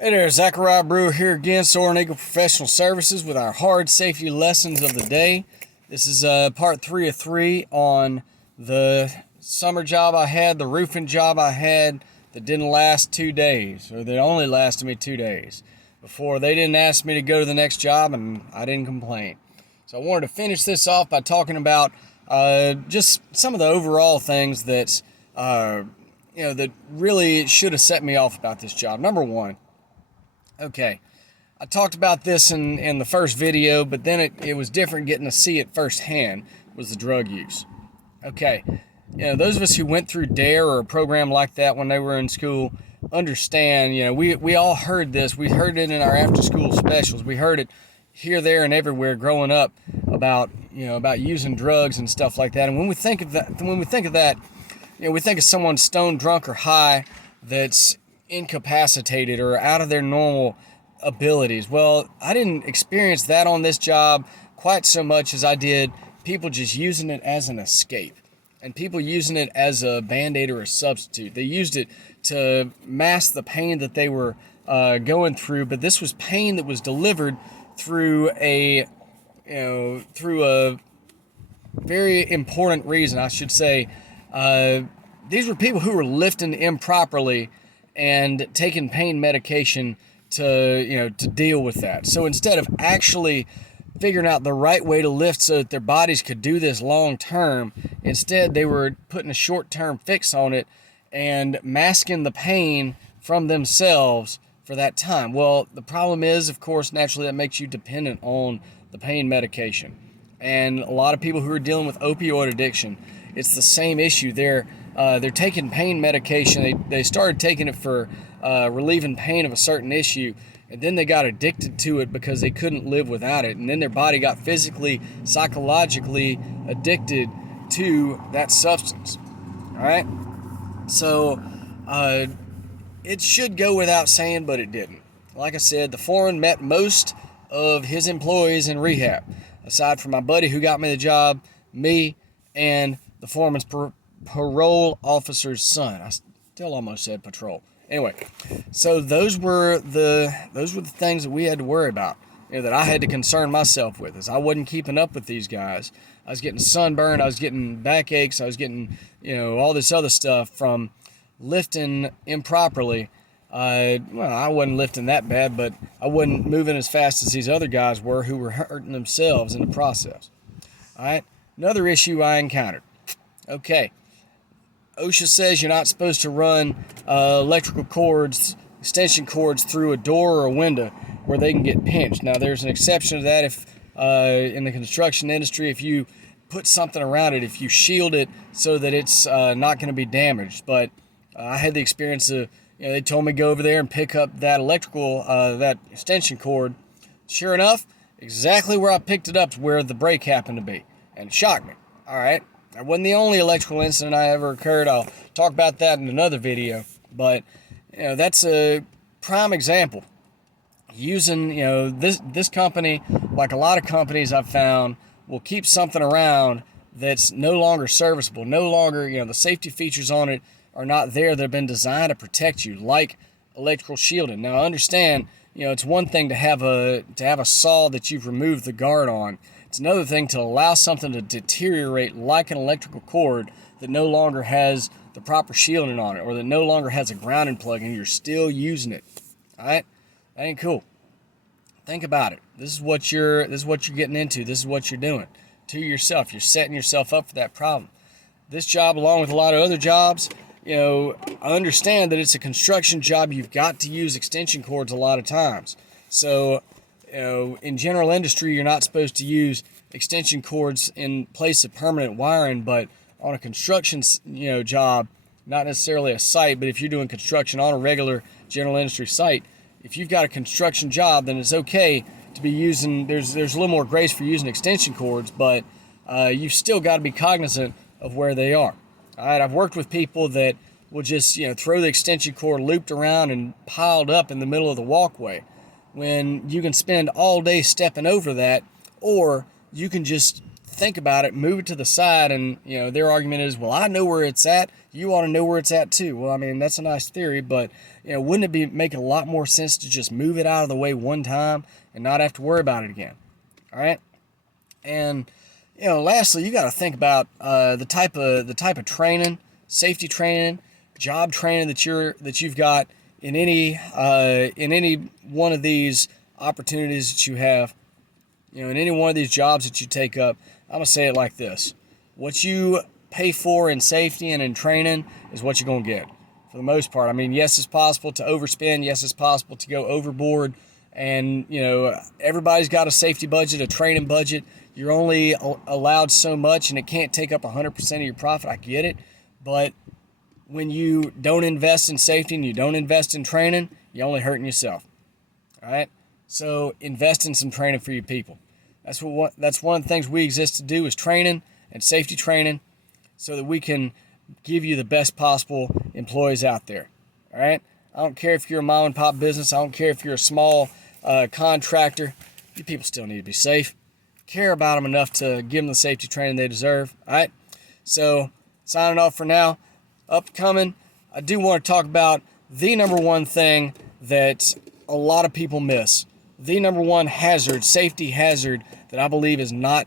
Hey there, Zachariah Brewer here again, Soaring Eagle Professional Services with our hard safety lessons of the day. This is part 3 of 3 on the summer job I had, the roofing job I had that didn't last 2 days, or that only lasted me 2 days. Before they didn't ask me to go to the next job and I didn't complain. So I wanted to finish this off by talking about just some of the overall things that, that really should have set me off about this job. Number one, okay, I talked about this in the first video, but then it was different getting to see it firsthand, was the drug use. Okay, those of us who went through DARE or a program like that when they were in school understand, we all heard this. We heard it in our after-school specials. We heard it here, there, and everywhere growing up about using drugs and stuff like that. And when we think of that, we think of someone stoned, drunk, or high that's incapacitated or out of their normal abilities. Well, I didn't experience that on this job quite so much as I did people just using it as an escape and people using it as a band-aid or a substitute. They used it to mask the pain that they were going through, but this was pain that was delivered through a very important reason, I should say. These were people who were lifting improperly and taking pain medication to deal with that. So instead of actually figuring out the right way to lift so that their bodies could do this long term, instead they were putting a short-term fix on it and masking the pain from themselves for that time. Well, the problem is, of course, naturally that makes you dependent on the pain medication. And a lot of people who are dealing with opioid addiction, it's the same issue. They're taking pain medication. They started taking it for relieving pain of a certain issue, and then they got addicted to it because they couldn't live without it. And then their body got physically, psychologically addicted to that substance. All right? So it should go without saying, but it didn't. Like I said, the foreman met most of his employees in rehab, aside from my buddy who got me the job, me, and the foreman's parole officer's son. I still almost said patrol. Anyway, so those were the things that we had to worry about, that I had to concern myself with, as I wasn't keeping up with these guys. I was getting sunburned, I was getting backaches, I was getting all this other stuff from lifting improperly. I wasn't lifting that bad, but I wasn't moving as fast as these other guys were, who were hurting themselves in the process. All right, another issue I encountered. Okay, OSHA says you're not supposed to run electrical cords, extension cords through a door or a window where they can get pinched. Now, there's an exception to that if in the construction industry, if you put something around it, if you shield it so that it's not going to be damaged. But I had the experience of, they told me go over there and pick up that electrical, that extension cord. Sure enough, exactly where I picked it up is where the break happened to be, and it shocked me. All right. That wasn't the only electrical incident I ever occurred. I'll talk about that in another video. But, that's a prime example. Using, this company, like a lot of companies I've found, will keep something around that's no longer serviceable. No longer, the safety features on it are not there. They've been designed to protect you, like electrical shielding. Now, understand, it's one thing to have a saw that you've removed the guard on. It's another thing to allow something to deteriorate like an electrical cord that no longer has the proper shielding on it, or that no longer has a grounding plug, and you're still using it. All right, that ain't cool. Think about it. This is what you're getting into. This is what you're doing to yourself. You're setting yourself up for that problem. This job, along with a lot of other jobs, I understand that it's a construction job. You've got to use extension cords a lot of times. So, in general industry, you're not supposed to use extension cords in place of permanent wiring, but on a construction, job, not necessarily a site, but if you're doing construction on a regular general industry site, if you've got a construction job, then it's okay to be using, there's a little more grace for using extension cords, but you've still got to be cognizant of where they are. All right, I've worked with people that will just, throw the extension cord looped around and piled up in the middle of the walkway, when you can spend all day stepping over that, or you can just think about it, move it to the side, and their argument is, well, I know where it's at. You ought to know where it's at too. Well, I mean, that's a nice theory, but wouldn't it be make a lot more sense to just move it out of the way one time and not have to worry about it again? All right, and lastly, you got to think about the type of training, safety training, job training that you've got in any one of these opportunities that you have. In any one of these jobs that you take up, I'm going to say it like this. What you pay for in safety and in training is what you're going to get for the most part. I mean, yes, it's possible to overspend. Yes, it's possible to go overboard. And, everybody's got a safety budget, a training budget. You're only allowed so much, and it can't take up 100% of your profit. I get it. But when you don't invest in safety and you don't invest in training, you're only hurting yourself. All right? So invest in some training for your people. That's one of the things we exist to do, is training and safety training, so that we can give you the best possible employees out there. All right? I don't care if you're a mom and pop business. I don't care if you're a small contractor. You people still need to be safe. Care about them enough to give them the safety training they deserve. All right? So signing off for now. Upcoming, I do want to talk about the number one thing that a lot of people miss. The number one hazard, safety hazard, that I believe is not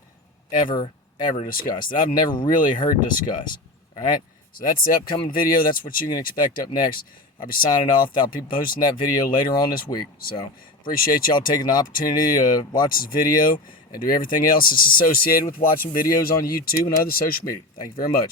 ever discussed, that I've never really heard discussed. All right? So that's the upcoming video. That's what you can expect up next. I'll be signing off. I'll be posting that video later on this week. So appreciate y'all taking the opportunity to watch this video and do everything else that's associated with watching videos on YouTube and other social media. Thank you very much.